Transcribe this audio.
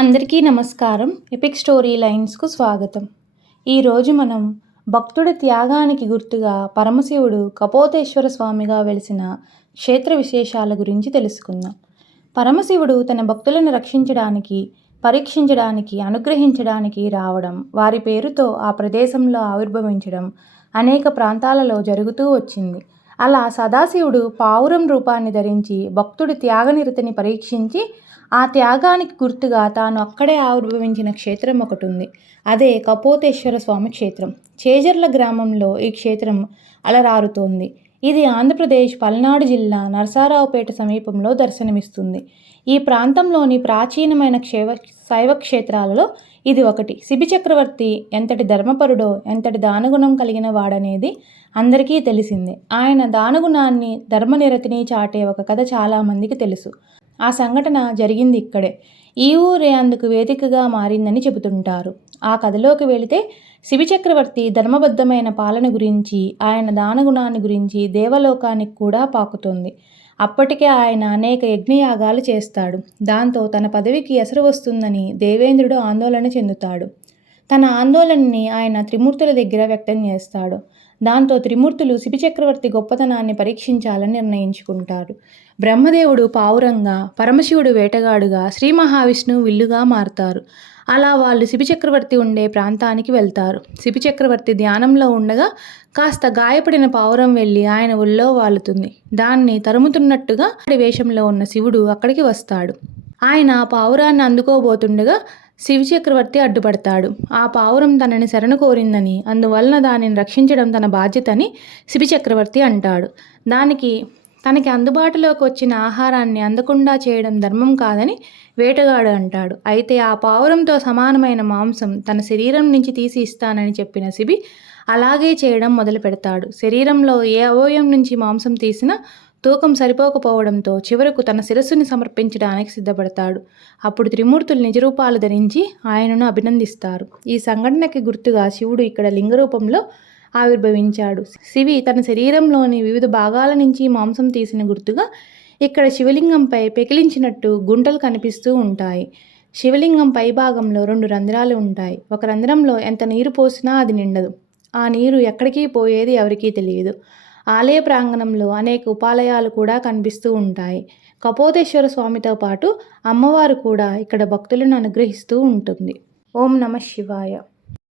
అందరికీ నమస్కారం. Epic story లైన్స్కు స్వాగతం. ఈరోజు మనం భక్తుడి త్యాగానికి గుర్తుగా పరమశివుడు కపోతేశ్వర స్వామిగా వెలిసిన క్షేత్ర విశేషాల గురించి తెలుసుకుందాం. పరమశివుడు తన భక్తులను రక్షించడానికి, పరీక్షించడానికి, అనుగ్రహించడానికి రావడం, వారి పేరుతో ఆ ప్రదేశంలో ఆవిర్భవించడం అనేక ప్రాంతాలలో జరుగుతూ వచ్చింది. అలా సదాశివుడు పావురం రూపాన్ని ధరించి భక్తుడి త్యాగనిరతిని పరీక్షించి ఆ త్యాగానికి గుర్తుగా తాను అక్కడే ఆవిర్భవించిన క్షేత్రం ఒకటి ఉంది. అదే కపోతేశ్వర స్వామి క్షేత్రం. చేజర్ల గ్రామంలో ఈ క్షేత్రం అలరారుతోంది. ఇది ఆంధ్రప్రదేశ్ పల్నాడు జిల్లా నరసరావుపేట సమీపంలో దర్శనమిస్తుంది. ఈ ప్రాంతంలోని ప్రాచీనమైన శైవ క్షేత్రాలలో ఇది ఒకటి. శిబి చక్రవర్తి ఎంతటి ధర్మపరుడో, ఎంతటి దానగుణం కలిగిన వాడనేది అందరికీ తెలిసిందే. ఆయన దానగుణాన్ని, ధర్మనిరతిని చాటే ఒక కథ చాలామందికి తెలుసు. ఆ సంఘటన జరిగింది ఇక్కడే. ఈ ఊరే అందుకు వేదికగా మారిందని చెబుతుంటారు. ఆ కథలోకి వెళితే శిబి చక్రవర్తి ధర్మబద్ధమైన పాలన గురించి, ఆయన దానగుణాన్ని గురించి దేవలోకానికి కూడా పాకుతుంది. అప్పటికే ఆయన అనేక యజ్ఞయాగాలు చేస్తాడు. దాంతో తన పదవికి ఎసరు వస్తుందని దేవేంద్రుడు ఆందోళన చెందుతాడు. తన ఆందోళనని ఆయన త్రిమూర్తుల దగ్గర వ్యక్తం చేస్తాడు. దాంతో త్రిమూర్తులు శిబి చక్రవర్తి గొప్పతనాన్ని పరీక్షించాలని నిర్ణయించుకుంటారు. బ్రహ్మదేవుడు పావురంగా, పరమశివుడు వేటగాడుగా, శ్రీ మహావిష్ణువు విల్లుగా మారుతారు. అలా వాళ్ళు శిబి చక్రవర్తి ఉండే ప్రాంతానికి వెళ్తారు. శిబి చక్రవర్తి ధ్యానంలో ఉండగా కాస్త గాయపడిన పావురం వెళ్ళి ఆయన ఒళ్ళో వాలుతుంది. దాన్ని తరుముతున్నట్టుగా వేషంలో ఉన్న శివుడు అక్కడికి వస్తాడు. ఆయన పావురాన్ని అందుకోబోతుండగా శివి చక్రవర్తి అడ్డుపడతాడు. ఆ పావురం తనని శరణు కోరిందని, అందువలన దానిని రక్షించడం తన బాధ్యతని శిబి చక్రవర్తి అంటాడు. తనకి అందుబాటులోకి వచ్చిన ఆహారాన్ని అందకుండా చేయడం ధర్మం కాదని వేటగాడు అంటాడు. అయితే ఆ పావురంతో సమానమైన మాంసం తన శరీరం నుంచి తీసి ఇస్తానని చెప్పిన శిబి అలాగే చేయడం మొదలు పెడతాడు. శరీరంలో ఏ అవయవం నుంచి మాంసం తీసినా తూకం సరిపోకపోవడంతో చివరకు తన శిరస్సుని సమర్పించడానికి సిద్ధపడతాడు. అప్పుడు త్రిమూర్తులు నిజరూపాలు ధరించి ఆయనను అభినందిస్తారు. ఈ సంఘటనకి గుర్తుగా శివుడు ఇక్కడ లింగరూపంలో ఆవిర్భవించాడు. శివి తన శరీరంలోని వివిధ భాగాల నుంచి మాంసం తీసిన గుర్తుగా ఇక్కడ శివలింగంపై పెకిలించినట్టు గుంటలు కనిపిస్తూ ఉంటాయి. శివలింగం పై భాగంలో 2 రంధ్రాలు ఉంటాయి. ఒక రంధ్రంలో ఎంత నీరు పోసినా అది నిండదు. ఆ నీరు ఎక్కడికి పోయేది ఎవరికీ తెలియదు. ఆలయ ప్రాంగణంలో అనేక ఉపాలయాలు కూడా కనిపిస్తూ ఉంటాయి. కపోతేశ్వర స్వామితో పాటు అమ్మవారు కూడా ఇక్కడ భక్తులను అనుగ్రహిస్తూ ఉంటుంది. ఓం నమః శివాయ.